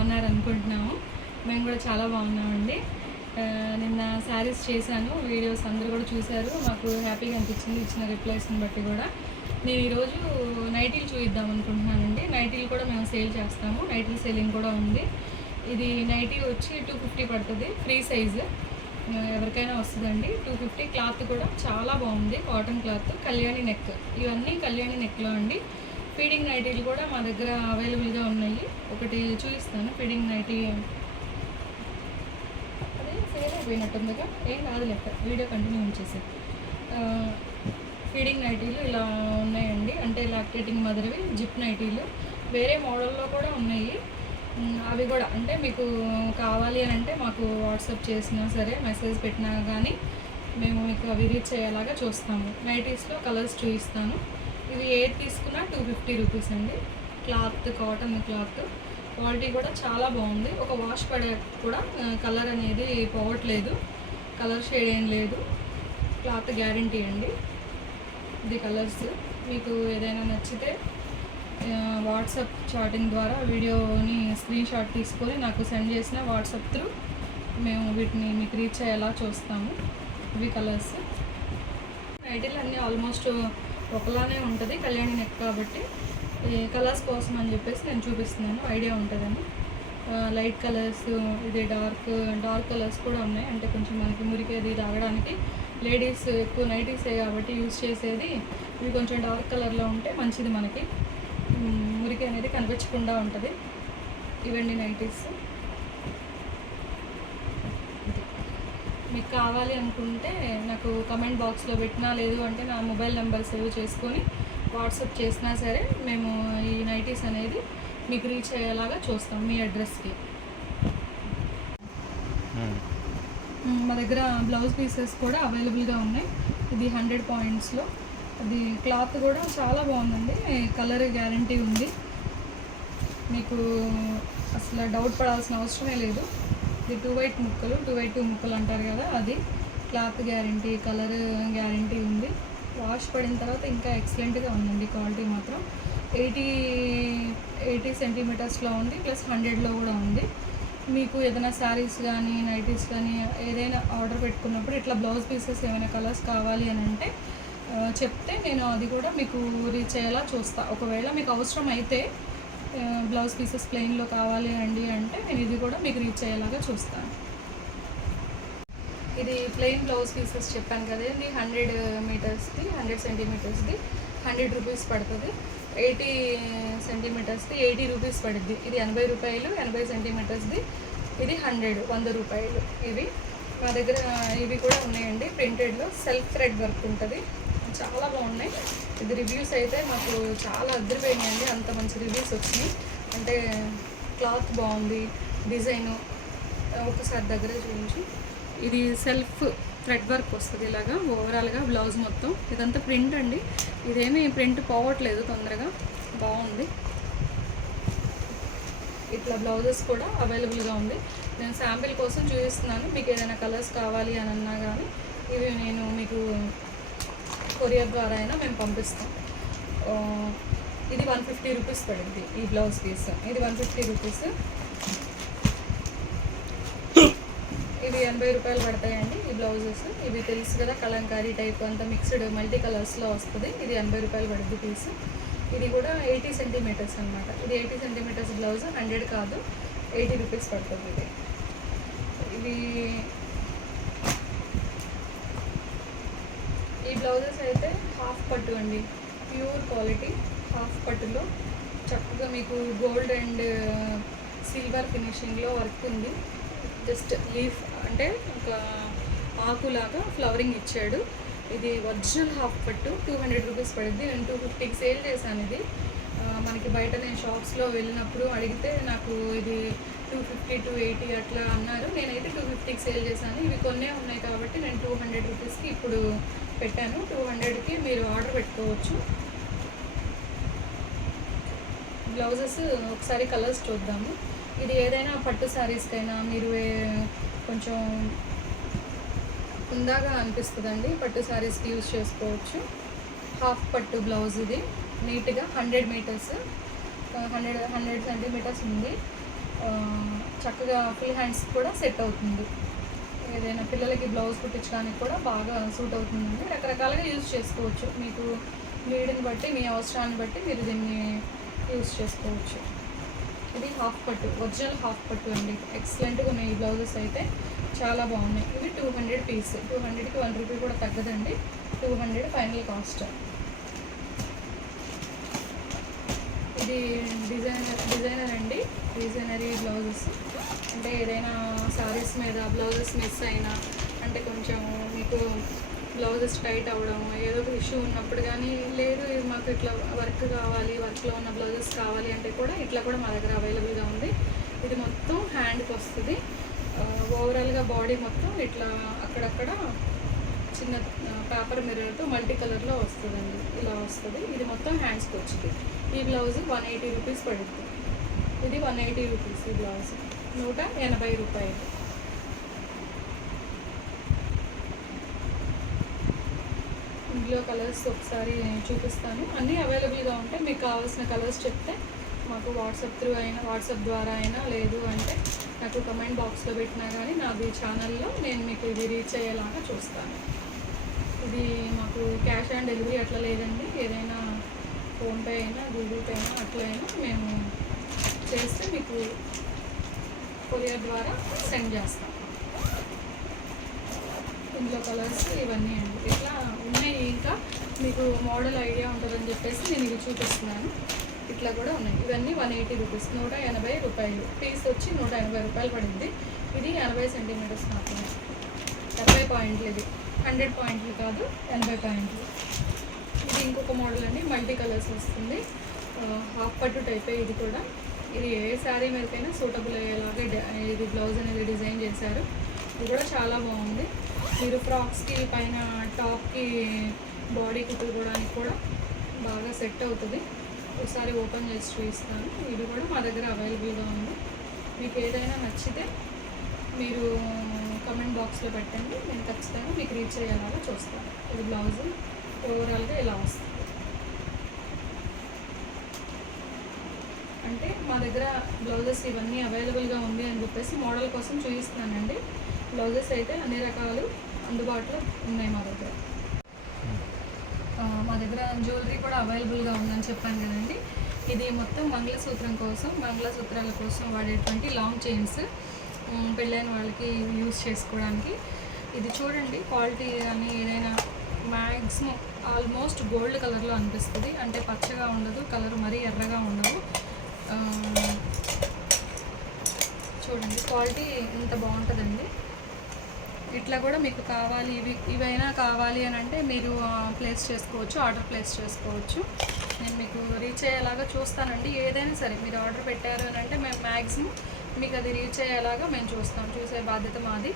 బాగున్నారు అనుకుంటున్నాము. మేము కూడా చాలా బాగున్నామండి. నిన్న శారీస్ చేశాను, వీడియోస్ అందరూ కూడా చూశారు. మాకు హ్యాపీగా అనిపించింది ఇచ్చిన రిప్లైస్ని బట్టి కూడా. నేను ఈరోజు నైటీలు చూపిద్దాం అనుకుంటున్నానండి. నైటీలు కూడా మేము సేల్ చేస్తాము, నైటీ సేలింగ్ కూడా ఉంది. ఇది నైటీ వచ్చి 250 పడుతుంది, ఫ్రీ సైజు, ఎవరికైనా వస్తుందండి. 250. క్లాత్ కూడా చాలా బాగుంది, కాటన్ క్లాత్, కళ్యాణి నెక్. ఇవన్నీ కళ్యాణి నెక్లో అండి. ఫీడింగ్ నైటీలు కూడా మా దగ్గర అవైలబుల్గా ఉన్నాయి. ఒకటి చూపిస్తాను. ఫీడింగ్ నైటీ అదే సేల్ అయిపోయినట్టుందిగా, ఏం కాదు లెక్క, వీడియో కంటిన్యూ చేసి. ఫీడింగ్ నైటీలు ఇలా ఉన్నాయండి, అంటే లాక్టేటింగ్ మదర్వి జిప్ నైటీలు. వేరే మోడల్లో కూడా ఉన్నాయి. అవి కూడా అంటే మీకు కావాలి అని అంటే మాకు వాట్సాప్ చేసినా సరే, మెసేజ్ పెట్టినా కానీ మేము మీకు అవి రీచ్ అయ్యేలాగా చూస్తాము. నైటీస్లో కలర్స్ చూపిస్తాను. ఇది ఏది తీసుకున్నా 250 రూపీస్ అండి. క్లాత్ కాటన్ క్లాత్, క్వాలిటీ కూడా చాలా బాగుంది. ఒక వాష్ పడే కూడా కలర్ అనేది పోవట్లేదు, కలర్ షేడ్ ఏం లేదు. క్లాత్ గ్యారంటీ అండి. ఇది కలర్స్. మీకు ఏదైనా నచ్చితే వాట్సాప్ చాటింగ్ ద్వారా వీడియోని స్క్రీన్ షాట్ తీసుకొని నాకు సెండ్ చేసిన వాట్సాప్ త్రూ మేము వీటిని మీకు రీచ్ అయ్యేలా చూస్తాము. ఇవి కలర్స్. నైటీలు అన్నీ ఆల్మోస్ట్ ఒకలానే ఉంటుంది, కళ్యాణి నెక్ కాబట్టి కలర్స్ కోసం అని చెప్పేసి నేను చూపిస్తున్నాను, ఐడియా ఉంటుందని. లైట్ కలర్స్, ఇది డార్క్ కలర్స్ కూడా ఉన్నాయి. అంటే కొంచెం మనకి మురికేది తాగడానికి లేడీస్ ఎక్కువ నైటీసే కాబట్టి యూజ్ చేసేది. ఇవి కొంచెం డార్క్ కలర్లో ఉంటే మంచిది, మనకి మురికి అనేది కనిపించకుండా ఉంటుంది. ఇవన్నీ నైటీస్. మీకు కావాలి అనుకుంటే నాకు కమెంట్ బాక్స్లో పెట్టినా, లేదు అంటే నా మొబైల్ నెంబర్ సేవ్ చేసుకొని వాట్సాప్ చేసినా సరే మేము ఈ నైటీస్ అనేది మీకు రీచ్ అయ్యేలాగా చూస్తాం మీ అడ్రస్కి. మా దగ్గర బ్లౌజ్ పీసెస్ కూడా అవైలబుల్గా ఉన్నాయి. ఇది 100 పాయింట్స్లో. అది క్లాత్ కూడా చాలా బాగుందండి, కలర్ గ్యారంటీ ఉంది. మీకు అసలు డౌట్ పడాల్సిన అవసరమే లేదు. ఇది 2x2 ముక్కలు, 2x2 ముక్కలు అంటారు కదా, అది. క్లాత్ గ్యారంటీ, కలర్ గ్యారంటీ ఉంది. వాష్ పడిన తర్వాత ఇంకా ఎక్సలెంట్గా ఉందండి, క్వాలిటీ మాత్రం. 80 సెంటీమీటర్స్లో ఉంది, ప్లస్ 100లో కూడా ఉంది. మీకు ఏదైనా శారీస్ కానీ నైటీస్ కానీ ఏదైనా ఆర్డర్ పెట్టుకున్నప్పుడు ఇట్లా బ్లౌజ్ పీసెస్ ఏమైనా కలర్స్ కావాలి అని అంటే చెప్తే నేను అది కూడా మీకు రీచ్ అయ్యేలా చూస్తా. ఒకవేళ మీకు అవసరం అయితే బ్లౌజ్ పీసెస్ ప్లెయిన్లో కావాలి అండి అంటే నేను ఇది కూడా మీకు రీచ్ అయ్యేలాగా చూస్తాను. ఇది ప్లెయిన్ బ్లౌజ్ పీసెస్ చెప్పాను కదండి, 100 మీటర్స్ది, 100 సెంటీమీటర్స్ది 100 రూపీస్ పడుతుంది. 80 సెంటీమీటర్స్ది 80 రూపీస్ పడుద్ది. ఇది 80 రూపాయలు. 80 సెంటీమీటర్స్ది ఇది 100 రూపాయలు. ఇవి మా దగ్గర ఇవి కూడా ఉన్నాయండి, ప్రింటెడ్లో సెల్ఫ్ థ్రెడ్ వర్క్ ఉంటుంది, చాలా బాగున్నాయి. ఇది రివ్యూస్ అయితే మాకు చాలా అద్దరిపోయినాయండి, అంత మంచి రివ్యూస్ వచ్చినాయి. అంటే క్లాత్ బాగుంది, డిజైను ఒకసారి దగ్గర చూపించి. ఇది సెల్ఫ్ థ్రెడ్ వర్క్ వస్తుంది ఇలాగా ఓవరాల్గా బ్లౌజ్ మొత్తం. ఇదంతా ప్రింట్ అండి, ఇదేమీ ప్రింట్ పోవట్లేదు తొందరగా, బాగుంది. ఇట్లా బ్లౌజెస్ కూడా అవైలబుల్గా ఉంది. నేను శాంపిల్ కోసం చూపిస్తున్నాను. మీకు ఏదైనా కలర్స్ కావాలి అని అన్నా కానీ ఇవి నేను మీకు కొరియర్ ద్వారా అయినా మేము పంపిస్తాం. ఇది 150 రూపీస్ పడింది ఈ బ్లౌజ్ పీస్. ఇది 150 రూపీస్. ఇవి 80 రూపాయలు పడతాయండి ఈ బ్లౌజెస్. ఇవి తెలుసు కదా, కలంకారీ టైప్ అంతా మిక్స్డ్ మల్టీ కలర్స్లో వస్తుంది. ఇది 80 రూపాయలు పడుద్ది పీస్. ఇది కూడా 80 సెంటీమీటర్స్ అనమాట. ఇది 80 సెంటీమీటర్స్ బ్లౌజ్, 100 కాదు, 80 రూపీస్ పడుతుంది ఇది. ఇవి ఈ బ్లౌజెస్ అయితే హాఫ్ పట్టు అండి, ప్యూర్ క్వాలిటీ హాఫ్ పట్టులో చక్కగా మీకు గోల్డ్ అండ్ సిల్వర్ ఫినిషింగ్లో వర్క్ ఉంది. జస్ట్ లీఫ్ అంటే ఒక ఆకులాగా ఫ్లవరింగ్ ఇచ్చాడు. ఇది ఒరిజినల్ హాఫ్ పట్టు. 200 రూపీస్ పడుద్ది. నేను 250కి సేల్ చేశాను ఇది. మనకి బయట నేను షాప్స్లో వెళ్ళినప్పుడు అడిగితే నాకు ఇది 250 280 అట్లా అన్నారు. నేనైతే 250కి సేల్ చేశాను. ఇవి కొన్నే ఉన్నాయి కాబట్టి నేను 200 రూపీస్కి ఇప్పుడు పెట్టాను. 200కి మీరు ఆర్డర్ పెట్టుకోవచ్చు. బ్లౌజెస్ ఒకసారి కలర్స్ చూద్దాము. ఇది ఏదైనా పట్టు శారీస్కైనా మీరు కొంచెం ఉందాగా అనిపిస్తుందండి, పట్టు శారీస్కి యూజ్ చేసుకోవచ్చు. హాఫ్ పట్టు బ్లౌజ్ ఇది, నీట్గా 100 మీటర్స్ 100 సెంటీమీటర్స్ ఉంది. చక్కగా ఫుల్ హ్యాండ్స్ కూడా సెట్ అవుతుంది. ఏదైనా పిల్లలకి బ్లౌజ్ కుట్టించడానికి కూడా బాగా సూట్ అవుతుందండి. రకరకాలుగా యూజ్ చేసుకోవచ్చు. మీకు నీడ్ని బట్టి, మీ అవసరాన్ని బట్టి మీరు దీన్ని యూజ్ చేసుకోవచ్చు. ఇది హాఫ్ పట్టు, ఒరిజినల్ హాఫ్ పట్టు అండి. ఎక్సలెంట్గా ఉన్నాయి ఈ బ్లౌజెస్ అయితే, చాలా బాగున్నాయి. ఇవి 200 పీస్, 200కి 1 రూపీ కూడా తగ్గదండి. 200 ఫైనల్ కాస్ట్. ఇది డిజైనర్ అండి, డిజైనరీ బ్లౌజెస్. అంటే ఏదైనా శారీస్ మీద బ్లౌజెస్ మిస్ అయినా, అంటే కొంచెం మీకు బ్లౌజెస్ టైట్ అవ్వడం, ఏదో ఒక ఇష్యూ ఉన్నప్పుడు కానీ, లేదు మాకు ఇట్లా వర్క్ కావాలి, వర్క్లో ఉన్న బ్లౌజెస్ కావాలి అంటే కూడా ఇట్లా కూడా మా దగ్గర అవైలబుల్గా ఉంది. ఇది మొత్తం హ్యాండ్కి వస్తుంది. ఓవరాల్గా బాడీ మొత్తం ఇట్లా అక్కడక్కడ చిన్న పేపర్ మిర్రర్తో మల్టీ కలర్లో వస్తుందండి, ఇలా వస్తుంది. ఇది మొత్తం హ్యాండ్స్కి వచ్చింది. ఈ బ్లౌజ్ 180 రూపీస్ పడుతుంది. ఇది 180 రూపీస్. ఈ బ్లౌజ్ 180 రూపాయలు. ఇందులో కలర్స్ ఒకసారి చూపిస్తాను. అన్నీ అవైలబుల్గా ఉంటాయి. మీకు కావాల్సిన కలర్స్ చెప్తే మాకు వాట్సాప్ ద్వారా అయినా, లేదు అంటే నాకు కమెంట్ బాక్స్లో పెట్టినా కానీ నాది ఛానల్లో నేను మీకు ఇది రీచ్ అయ్యేలాగా చూస్తాను. ఇది మాకు క్యాష్ ఆన్ డెలివరీ అట్లా లేదండి. ఏదైనా ఫోన్పే అయినా, గూగుల్ పే అయినా అట్లా అయినా మేము చేస్తే మీకు కొరియర్ ద్వారా సెండ్ చేస్తాం. ఇందులో కలర్స్ ఇవన్నీ అండి. ఇట్లా ఉన్నాయి. ఇంకా మీకు మోడల్ ఐడియా ఉంటుందని చెప్పేసి నేను ఇవి చూపిస్తున్నాను. ఇట్లా కూడా ఉన్నాయి. ఇవన్నీ 180 రూపీస్, 180 రూపాయలు. పీస్ వచ్చి 180 రూపాయలు పడింది. ఇది 80 సెంటీమీటర్స్ మాత్రమే. 80 పాయింట్లు. ఇది 100 పాయింట్లు కాదు, 80 పాయింట్లు. ఇది ఇంకొక మోడల్ అండి, మల్టీ కలర్స్ వస్తుంది. హాఫ్ పట్టు టైపే ఇది కూడా. ఇది ఏ శారీ మీదకైనా సూటబుల్ అయ్యేలాగా ఇది బ్లౌజ్ అనేది డిజైన్ చేశారు. ఇది కూడా చాలా బాగుంది. మీరు ఫ్రాక్స్కి, పైన టాప్కి, బాడీ కుట్టుకోవడానికి కూడా బాగా సెట్ అవుతుంది. ఒకసారి ఓపెన్ చేసి చూపిస్తాను. ఇది కూడా మా దగ్గర అవైలబుల్గా ఉంది. మీకు ఏదైనా నచ్చితే మీరు కమెంట్ బాక్స్లో పెట్టండి, నేను ఖచ్చితంగా మీకు రీచ్ అయ్యేలాగా చూస్తాను. ఇది బ్లౌజ్ ఓవరాల్గా ఇలా వస్తుంది. అంటే మా దగ్గర బ్లౌజెస్ ఇవన్నీ అవైలబుల్గా ఉంది అని చెప్పేసి మోడల్ కోసం చూపిస్తున్నానండి. బ్లౌజెస్ అయితే అన్ని రకాలు అందుబాటులో ఉన్నాయి మా దగ్గర. మా దగ్గర జ్యువెలరీ కూడా అవైలబుల్గా ఉందని చెప్పాను కదండి. ఇది మొత్తం మంగళసూత్రాల కోసం వాడేటువంటి లాంగ్ చైన్స్, పెళ్ళైన వాళ్ళకి యూజ్ చేసుకోవడానికి. ఇది చూడండి, క్వాలిటీ కానీ ఏదైనా మ్యాక్సిమం ఆల్మోస్ట్ గోల్డ్ కలర్లో అనిపిస్తుంది. అంటే పచ్చగా ఉండదు, కలర్ మరీ ఎర్రగా ఉండదు. చూడండి క్వాలిటీ ఎంత బాగుంటుందండి. ఇట్లా కూడా మీకు కావాలి, ఇవైనా కావాలి అని అంటే మీరు ప్లేస్ చేసుకోవచ్చు, ఆర్డర్ ప్లేస్ చేసుకోవచ్చు. నేను మీకు రీచ్ అయ్యేలాగా చూస్తానండి. ఏదైనా సరే మీరు ఆర్డర్ పెట్టారు అని అంటే మేము మ్యాక్సిమం మీకు అది రీచ్ అయ్యేలాగా మేము చూస్తాం. చూసే బాధ్యత మాది.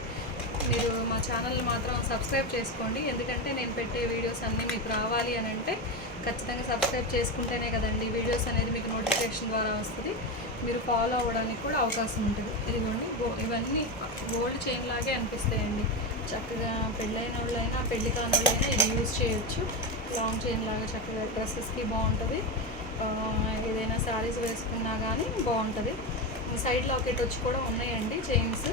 మీరు మా ఛానల్ మాత్రం సబ్స్క్రైబ్ చేసుకోండి. ఎందుకంటే నేను పెట్టే వీడియోస్ అన్నీ మీకు రావాలి అని అంటే ఖచ్చితంగా సబ్స్క్రైబ్ చేసుకుంటేనే కదండి వీడియోస్ అనేది మీకు నోటిఫికేషన్ ద్వారా వస్తుంది. మీరు ఫాలో అవ్వడానికి కూడా అవకాశం ఉంటుంది. ఇదిగోండి, ఇవన్నీ గోల్డ్ చైన్ లాగే అనిపిస్తాయండి. చక్కగా పెళ్ళైన వాళ్ళైనా, పెళ్ళి కాని వాళ్ళైనా ఇది యూజ్ చేయొచ్చు. లాంగ్ చైన్ లాగా చక్కగా డ్రెస్సెస్కి బాగుంటుంది. ఏదైనా శారీస్ వేసుకున్నా కానీ బాగుంటుంది. సైడ్ లాకెట్ వచ్చి కూడా ఉన్నాయండి చైన్స్.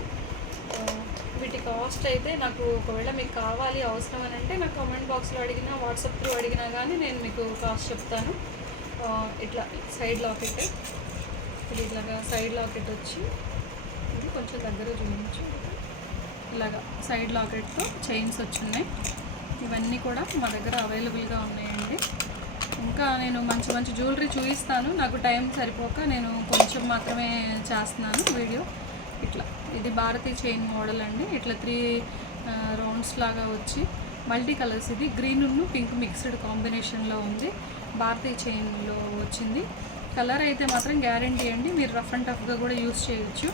వీటి కాస్ట్ అయితే నాకు ఒకవేళ మీకు కావాలి, అవసరం అని అంటే నాకు కామెంట్ బాక్స్లో అడిగినా, వాట్సాప్ త్రూ అడిగినా కానీ నేను మీకు కాస్ట్ చెప్తాను. ఇట్లా సైడ్ లాకెట్, ఇది ఇట్లాగా సైడ్ లాకెట్ వచ్చి, ఇది కొంచెం దగ్గర చూపించు. ఇలాగా సైడ్ లాకెట్తో చైన్స్ వచ్చున్నాయి. ఇవన్నీ కూడా మా దగ్గర అవైలబుల్గా ఉన్నాయండి. ఇంకా నేను మంచి మంచి జ్యువెలరీ చూపిస్తాను. నాకు టైం సరిపోక నేను కొంచెం మాత్రమే చేస్తున్నాను వీడియో. ఇట్లా ఇది భారతీ చైన్ మోడల్ అండి. ఇట్లా 3 రౌండ్స్ లాగా వచ్చి మల్టీ కలర్స్. ఇది గ్రీన్ ఉన్ను పింక్ మిక్స్డ్ కాంబినేషన్లో ఉంది. భారతీ చైన్లో వచ్చింది. కలర్ అయితే మాత్రం గ్యారంటీ అండి. మీరు రఫ్ అండ్ టఫ్గా కూడా యూస్ చేయొచ్చు.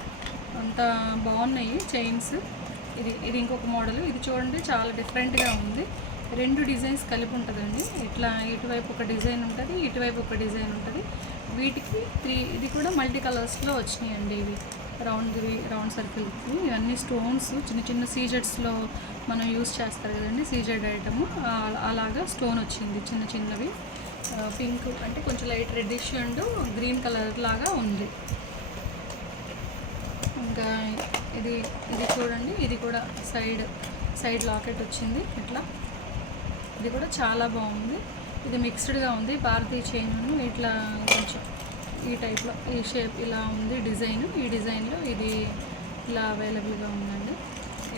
అంత బాగున్నాయి చైన్స్. ఇది ఇంకొక మోడల్. ఇది చూడండి, చాలా డిఫరెంట్గా ఉంది. 2 డిజైన్స్ కలిపి ఉంటుందండి. ఇట్లా ఇటువైపు ఒక డిజైన్ ఉంటుంది, ఇటువైపు ఒక డిజైన్ ఉంటుంది. వీటికి 3 ఇది కూడా మల్టీ కలర్స్లో వచ్చినాయండి. ఇవి రౌండ్ సర్కిల్కి ఇవన్నీ స్టోన్స్, చిన్న చిన్న సీజెడ్స్లో మనం యూస్ చేస్తారు కదండి, సీజెడ్ ఐటమ్ అలాగా స్టోన్ వచ్చింది చిన్న చిన్నవి. పింక్ అంటే కొంచెం light reddish and green colour లాగా ఉంది. ఇంకా ఇది ఇది చూడండి, ఇది కూడా సైడ్ లాకెట్ వచ్చింది ఇట్లా. ఇది కూడా చాలా బాగుంది. ఇది మిక్స్డ్గా ఉంది, భారతీయ చైన్ ఇట్లా కొంచెం ఈ టైప్లో ఈ షేప్ ఇలా ఉంది డిజైన్. ఈ డిజైన్లో ఇది ఇలా అవైలబుల్గా ఉందండి.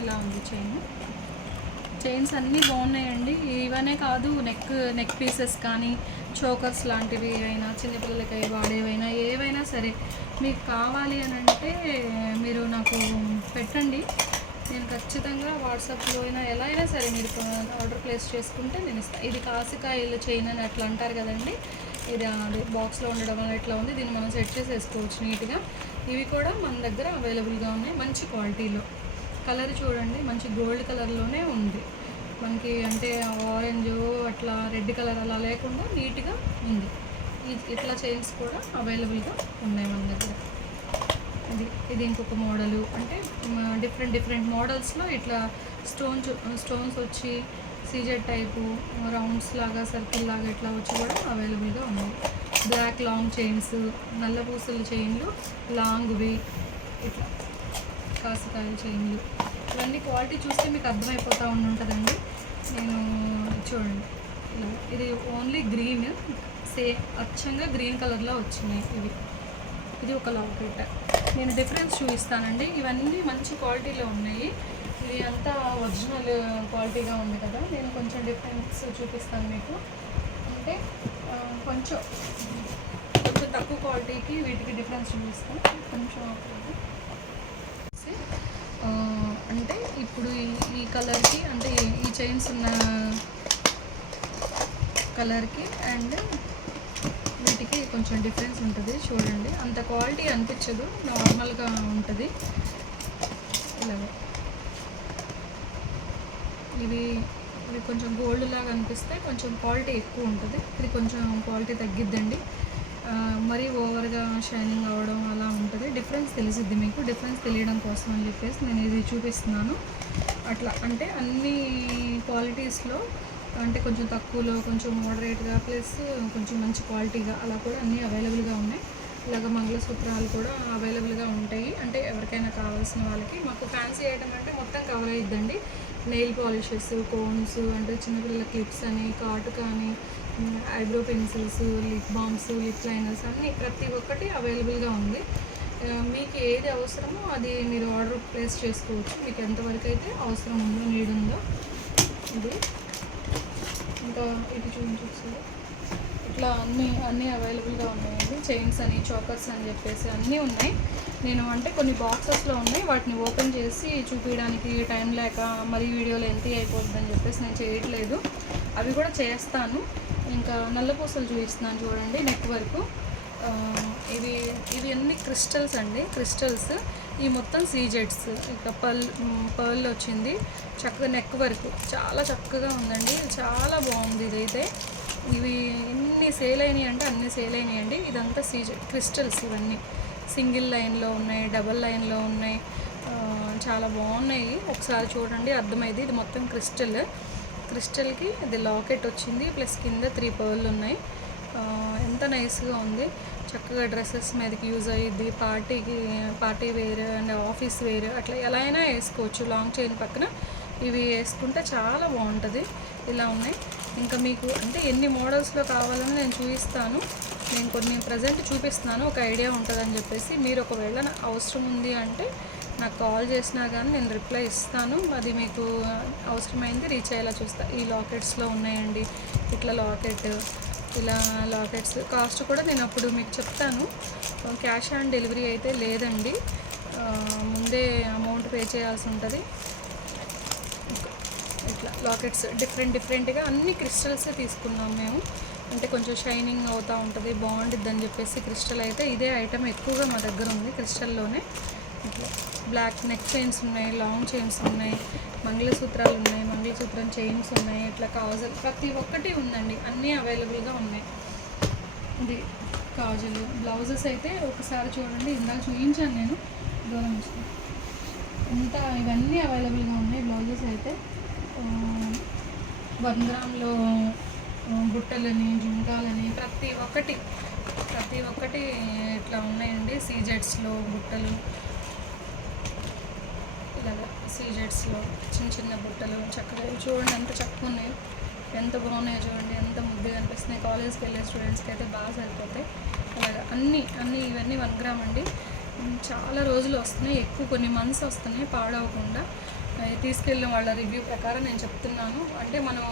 ఇలా ఉంది చైన్స్ అన్నీ బాగున్నాయండి. ఇవనే కాదు, నెక్ పీసెస్ కానీ చోకర్స్ లాంటివి అయినా చిన్నపిల్లలకి వాడేవైనా ఏవైనా సరే మీకు కావాలి అని అంటే మీరు నాకు పెట్టండి. నేను ఖచ్చితంగా వాట్సాప్లో అయినా ఎలా అయినా సరే మీరు ఆర్డర్ ప్లేస్ చేసుకుంటే నేను ఇస్తాను. ఇది కాసికాయలు చైన్ అని అట్లా అంటారు కదండి, ఇది అది బాక్స్లో ఉండడం వల్ల ఇట్లా ఉంది. దీన్ని మనం సెట్ చేసి వేసుకోవచ్చు నీట్గా. ఇవి కూడా మన దగ్గర అవైలబుల్గా ఉన్నాయి మంచి క్వాలిటీలో. కలర్ చూడండి, మంచి గోల్డ్ కలర్లోనే ఉంది మనకి, అంటే ఆరెంజ్ అట్లా రెడ్ కలర్ అలా లేకుండా నీట్గా ఉంది. ఇట్లా చైన్స్ కూడా అవైలబుల్గా ఉన్నాయి మన దగ్గర. ఇది ఇంకొక మోడలు, అంటే డిఫరెంట్ మోడల్స్లో ఇట్లా స్టోన్స్ వచ్చి సీజెడ్ టైపు రౌండ్స్ లాగా సర్కిల్ లాగా ఇట్లా వచ్చి కూడా అవైలబుల్గా ఉన్నాయి. బ్లాక్ లాంగ్ చైన్స్, నల్ల పూసల చైన్లు లాంగ్వి, ఇట్లా కాసికాయల చైన్లు, ఇవన్నీ క్వాలిటీ చూస్తే మీకు అర్థమైపోతూ ఉంటుందండి. నేను చూడండి ఇలా, ఇది ఓన్లీ గ్రీన్, అచ్చంగా గ్రీన్ కలర్లో వచ్చినాయి ఇవి. ఇది ఒక లాకెట్. నేను డిఫరెన్స్ చూపిస్తానండి. ఇవన్నీ మంచి క్వాలిటీలో ఉన్నాయి. ఇది అంతా ఒరిజినల్ క్వాలిటీగా ఉంది కదా, నేను కొంచెం డిఫరెన్స్ చూపిస్తాను మీకు. అంటే కొంచెం తక్కువ క్వాలిటీకి వీటికి డిఫరెన్స్ చూపిస్తాను కొంచెం. అంటే ఇప్పుడు ఈ కలర్కి, అంటే ఈ చైన్స్ ఉన్న కలర్కి అండ్ వీటికి కొంచెం డిఫరెన్స్ ఉంటుంది చూడండి. అంత క్వాలిటీ అనిపించదు, నార్మల్గా ఉంటుంది. ఇలాగే ఇవి కొంచెం గోల్డ్ లాగా అనిపిస్తే కొంచెం క్వాలిటీ ఎక్కువ ఉంటుంది. ఇది కొంచెం క్వాలిటీ తగ్గిద్దండి, మరీ ఓవర్గా షైనింగ్ అవ్వడం అలా ఉంటుంది. డిఫరెన్స్ తెలిసిద్ది మీకు. డిఫరెన్స్ తెలియడం కోసం అని చెప్పేసి నేను ఇది చూపిస్తున్నాను. అట్లా అంటే అన్ని క్వాలిటీస్లో, అంటే కొంచెం తక్కువలో, కొంచెం మోడరేట్గా, ప్లస్ కొంచెం మంచి క్వాలిటీగా అలా కూడా అన్నీ అవైలబుల్గా ఉన్నాయి. ఇలాగ మంగళసూత్రాలు కూడా అవైలబుల్గా ఉంటాయి. అంటే ఎవరికైనా కావాల్సిన వాళ్ళకి. మాకు ఫ్యాన్సీ ఐటమ్ అంటే మొత్తం కవర్ అయ్యిద్దండి. నెయిల్ పాలిషెస్, కోన్స్, అంటే చిన్నపిల్లల క్లిప్స్ అని, కాటు కానీ, eyebrow pencils, lip balms, lip liners అన్నీ ప్రతి ఒక్కటి అవైలబుల్గా ఉంది. మీకు ఏది అవసరమో అది మీరు ఆర్డర్ ప్లేస్ చేసుకోవచ్చు. మీకు ఎంతవరకు అయితే అవసరం ఉందో, నీడ్ ఉందో. ఇది ఇంకా ఇది చూపించవచ్చు. ఇట్లా అన్నీ అవైలబుల్గా ఉన్నాయండి. చైన్స్ అని, చోకర్స్ అని చెప్పేసి అన్నీ ఉన్నాయి. నేను అంటే కొన్ని బాక్సెస్లో ఉన్నాయి, వాటిని ఓపెన్ చేసి చూపించడానికి టైం లేక మరి వీడియో లెంతీ అయిపోతుందని చెప్పేసి నేను చేయట్లేదు. అవి కూడా చేస్తాను. ఇంకా నల్లపూసలు చూపిస్తున్నాను చూడండి, నెక్ వరకు. ఇవి అన్ని క్రిస్టల్స్ అండి, క్రిస్టల్స్. ఈ మొత్తం సీజెడ్స్. ఇక పర్ల్ వచ్చింది చక్కగా నెక్ వరకు, చాలా చక్కగా ఉందండి, చాలా బాగుంది. ఇదైతే ఇవి ఎన్ని సేల్ అయినాయి అంటే అన్ని సేల్ అయినాయండి. ఇదంతా సీజెడ్ క్రిస్టల్స్. ఇవన్నీ సింగిల్ లైన్లో ఉన్నాయి, డబల్ లైన్లో ఉన్నాయి, చాలా బాగున్నాయి. ఒకసారి చూడండి అర్థమైంది. ఇది మొత్తం క్రిస్టల్కి ఇది లాకెట్ వచ్చింది, ప్లస్ కింద 3 పర్ల్ ఉన్నాయి. ఎంత నైస్గా ఉంది. చక్కగా డ్రెస్సెస్ మీదకి యూజ్ అయ్యిద్ది, party wear and office wear అట్లా ఎలా అయినా వేసుకోవచ్చు. లాంగ్ చైన్ పక్కన ఇవి వేసుకుంటే చాలా బాగుంటుంది. ఇలా ఉన్నాయి. ఇంకా మీకు అంటే ఎన్ని మోడల్స్లో కావాలని నేను చూపిస్తాను. నేను కొన్ని ప్రజెంట్ చూపిస్తున్నాను, ఒక ఐడియా ఉంటుందని చెప్పేసి. మీరు ఒకవేళ అవసరం ఉంది అంటే నాకు కాల్ చేసినా కానీ నేను రిప్లై ఇస్తాను. అది మీకు అవసరమైంది రీచ్ అయ్యేలా చూస్తా. ఈ లాకెట్స్లో ఉన్నాయండి, ఇట్లా ఇలా లాకెట్స్. కాస్ట్ కూడా నేను అప్పుడు మీకు చెప్తాను. క్యాష్ ఆన్ డెలివరీ అయితే లేదండి, ముందే అమౌంట్ పే చేయాల్సి ఉంటుంది. ఇట్లా లాకెట్స్ డిఫరెంట్గా అన్ని క్రిస్టల్సే తీసుకున్నాం మేము. అంటే కొంచెం షైనింగ్ అవుతూ ఉంటుంది, బాగుంటుంది అని చెప్పేసి క్రిస్టల్ అయితే ఇదే ఐటమ్ ఎక్కువగా మా దగ్గర ఉంది. క్రిస్టల్లోనే ఇట్లా బ్లాక్ నెక్ చైన్స్ ఉన్నాయి, లాంగ్ చైన్స్ ఉన్నాయి, మంగళసూత్రాలు ఉన్నాయి, మంగళసూత్రం చైన్స్ ఉన్నాయి, ఇట్లా కాజల్ ప్రతి ఒక్కటి ఉందండి, అన్నీ అవైలబుల్గా ఉన్నాయి. ఇది కాజల్ బ్లౌజెస్ అయితే ఒకసారి చూడండి, ఇందాక చూపించాను నేను, దూరం వస్తుంది ఇంత. ఇవన్నీ అవైలబుల్గా ఉన్నాయి బ్లౌజెస్ అయితే. 1 గ్రామ్లో బుట్టలని, జుంకాలని ప్రతి ఒక్కటి ఇట్లా ఉన్నాయండి. సీజెడ్స్లో బుట్టలు ఇలాగ సీజెట్స్లో చిన్న చిన్న బుట్టలు చక్కగా చూడండి ఎంత చక్కగా ఉన్నాయో, ఎంత బాగున్నాయో చూడండి, ఎంత ముద్దుగా అనిపిస్తున్నాయి. కాలేజ్కి వెళ్ళే స్టూడెంట్స్కి అయితే బాగా సరిపోతాయి. అలాగ అన్నీ ఇవన్నీ 1 గ్రామ్ అండి. చాలా రోజులు వస్తున్నాయి, ఎక్కువ కొన్ని మంత్స్ వస్తున్నాయి పాడవకుండా. తీసుకెళ్ళిన వాళ్ళ రివ్యూ ప్రకారం నేను చెప్తున్నాను. అంటే మనం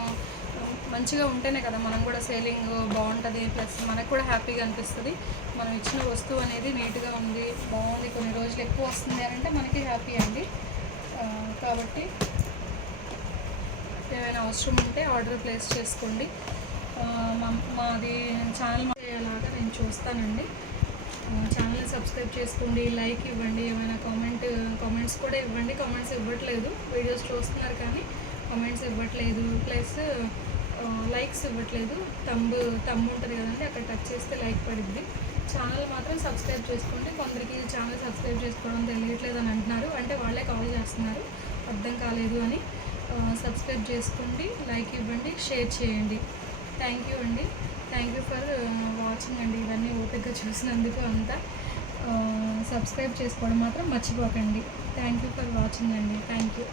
మంచిగా ఉంటేనే కదా మనం కూడా సేలింగ్ బాగుంటుంది, ప్లస్ మనకు కూడా హ్యాపీగా అనిపిస్తుంది. మనం ఇచ్చిన వస్తువు అనేది నీట్గా ఉంది, బాగుంది, కొన్ని రోజులు ఎక్కువ వస్తుంది అని అంటే మనకి హ్యాపీ అండి. కాబట్టి ఏమైనా అవసరం ఉంటే ఆర్డర్ ప్లేస్ చేసుకోండి. మాది ఛానల్ అయ్యేలాగా నేను చూస్తానండి. ఛానల్ సబ్స్క్రైబ్ చేసుకోండి, లైక్ ఇవ్వండి, ఏమైనా కామెంట్స్ కూడా ఇవ్వండి. కామెంట్స్ ఇవ్వట్లేదు, వీడియోస్ చూస్తున్నారు కానీ కామెంట్స్ ఇవ్వట్లేదు, ప్లస్ లైక్స్ ఇవ్వట్లేదు. తమ్ము ఉంటుంది కదండి, అక్కడ టచ్ చేస్తే లైక్ పడుద్ది. ఛానల్ మాత్రం సబ్స్క్రైబ్ చేసుకోండి. కొందరికి ఛానల్ సబ్స్క్రైబ్ చేసుకోవడం తెలియట్లేదు అని అంటున్నారు, అంటే వాళ్ళే కాల్ చేస్తున్నారు అర్థం కాలేదు అని. సబ్స్క్రైబ్ చేసుకోండి, లైక్ ఇవ్వండి, షేర్ చేయండి. థ్యాంక్ యూ అండి. థ్యాంక్ యూ ఫర్ వాచింగ్ అండి. ఇవన్నీ ఓపికగా చూసినందుకు అంతా. సబ్స్క్రైబ్ చేసుకోవడం మాత్రం మర్చిపోకండి. థ్యాంక్ యూ ఫర్ వాచింగ్ అండి. Thank you.